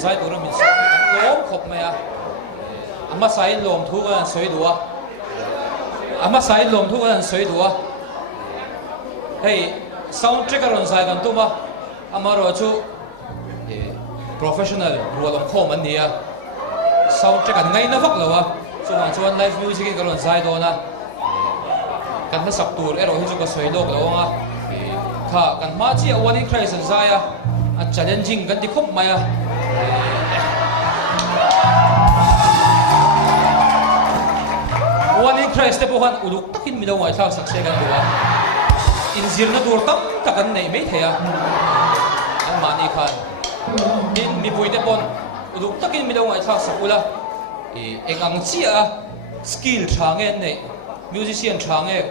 ใจตัวเรามีสล้มขบไหมอ่ะอามาใส่ลมทุกคนสวยดัวอามาใส่ลมทุกคนสวยดัวเฮ้ย sound check กันใส่กันตัวมั้ยอามาเราชู professional รัวลมโคมันเนี่ย sound check กันไงนะฟักเลยวะส่วน live music กันใส่ตัวนะกันถ้าสับตัวเราที่จะก็สวยโลกแล้วอ่ะถ้ากันมาที่วันนี้ใครสนใจอ่ะ challenging กันที่คบไหมอ่ะวันนี้ใครสเตปวันอุดุตักินมีดาวไว้ท่าสักเซกันตัวอินซีร์นัดดูตั้มตักันในไม่เทียอันมานี่คันมีปุยเตปอนอุดุตักินมีดาวไว้ท่าสักอุละเอ็งอังเชียสกิลช่างเงินเนี่ยมิวสิเชียนช่างเงิน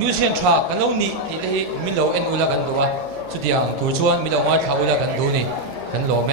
มิวสิเชียนช่างกันแล้วนี่ที่ที่มีดาวเอ็นอุละกันตัวสุดยังตัวชวนมีดาวไว้ท่าอุละกันดูนี่กันโลไหม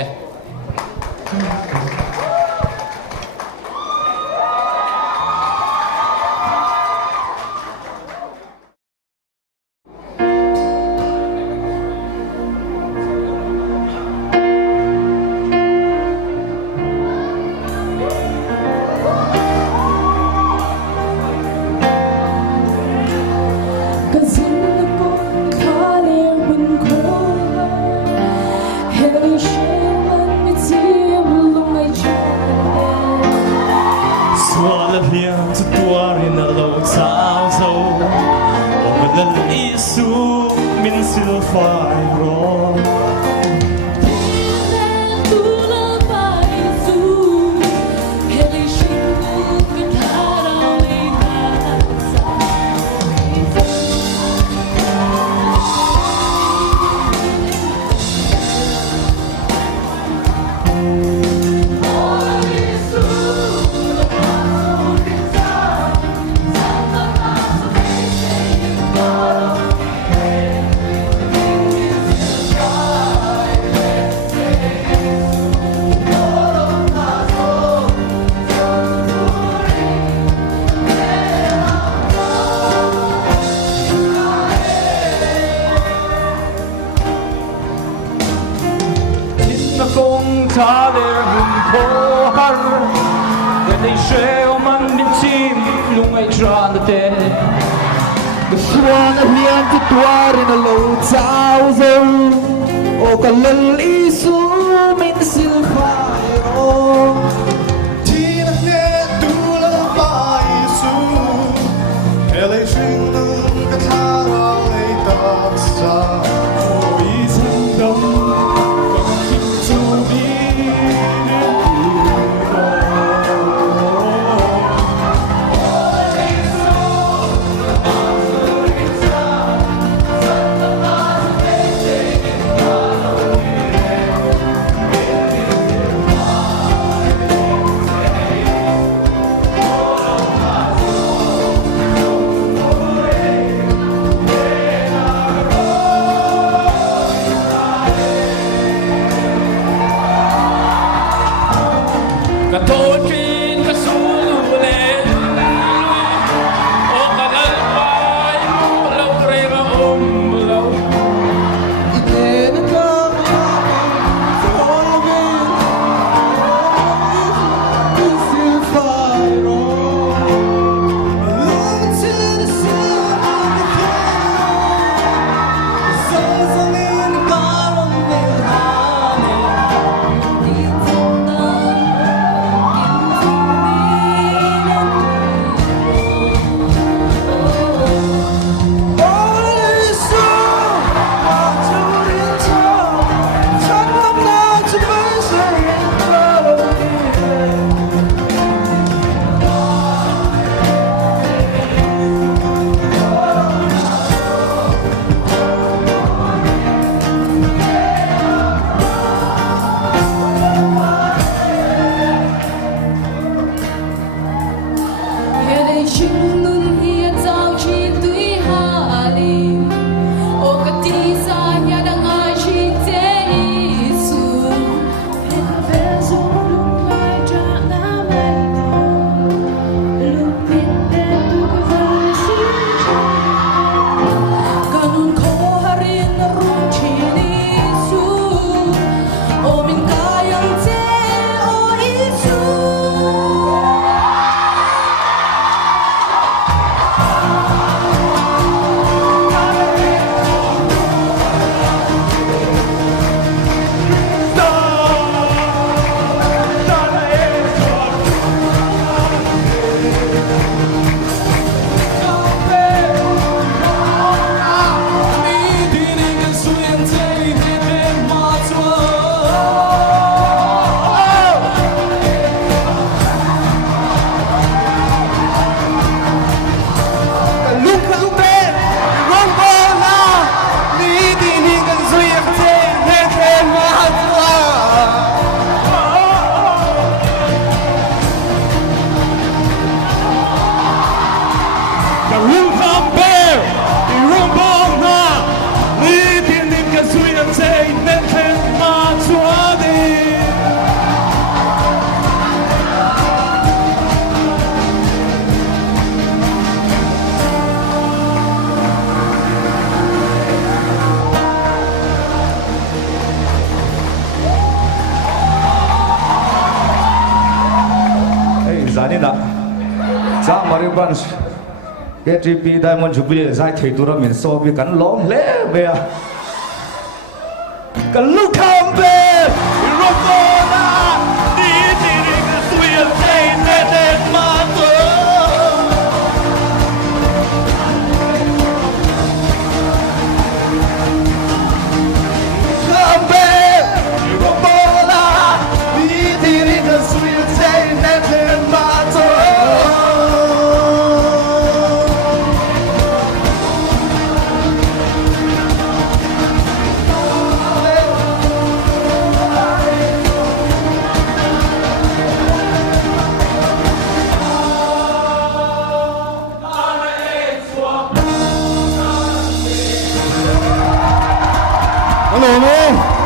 Rawn Inhlan to dwar in a low thousand. O kalal isu min silfiro. Tina ne dula paisu. Ele shinung katara le daksa. O isindam to be. Chanmari Branch KTP Diamond Jubilee giải thể tụi mình so với cắn lom lẽ về à cắn lúc khám về Robona đi thì cái xuyên tay nên mà Hello, man.